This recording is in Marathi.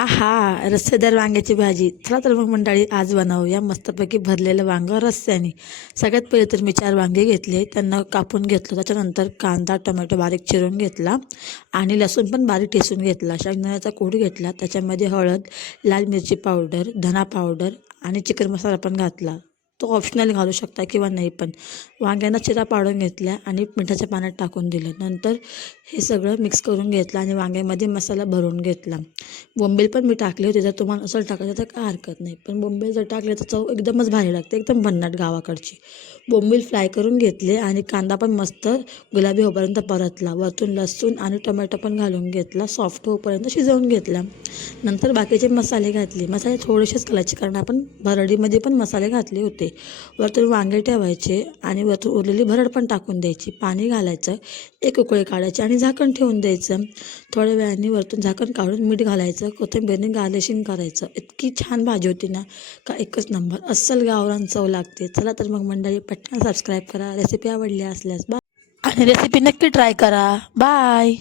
आहा! रस्सेदार वांग्याची भाजी. चला तर मग मंडळी आज बनवूया मस्तपैकी भरलेलं वांगं रस्स्याने. सगळ्यात पहिले तर मी 4 वांगे घेतले, त्यांना कापून घेतलं. त्याच्यानंतर कांदा, टोमॅटो बारीक चिरून घेतला आणि लसूण पण बारीक ठेचून घेतला. शेंगदाण्याचा कूट घेतला, त्याच्यामध्ये हळद, लाल मिरची पावडर, धना पावडर आणि चिकन मसाला पण घातला. तो ऑप्शनल घालू शकता किंवा नाही पण. वांग्यांना चिरा पाडून घेतल्या आणि मिठाच्या पाण्यात टाकून दिलं. नंतर हे सगळं मिक्स करून घेतलं आणि वांग्यामध्ये मसाला भरून घेतला. बोंबील पण मी टाकले होते, जर तुम्हाला असं टाकायचं तर काय हरकत नाही, पण बोंबील जर टाकले तर चव एकदमच भारी लागते, एकदम भन्नाट गावाकडची. बोंबील फ्राय करून घेतले आणि कांदा पण मस्त गुलाबी होईपर्यंत परतला. वरतून लसूण आणि टोमॅटो पण घालून घेतला, सॉफ्ट होईपर्यंत शिजवून घेतला. नंतर बाकीचे मसाले घातले. मसाले थोडेसेच घालायचे कारण आपण भरडीमध्ये पण मसाले घातले होते. वरतून वांगे ठेवायचे आणि वरतून उरलेली भरड पण टाकून द्यायची. पाणी घालायचं, एक उकळी काढायची आणि झाकण ठेवून द्यायचं. थोड्या वेळाने वरतून झाकण काढून मीठ घालायचं, कोथिंबीरने गार्निशिंग करायचं. इतकी छान भाजी होती ना का एकच नंबर, अस्सल गावरान चव लागते. चला तर मग मंडळी पटकन सबस्क्राईब करा, रेसिपी आवडली असल्यास आणि रेसिपी नक्की ट्राय करा. बाय.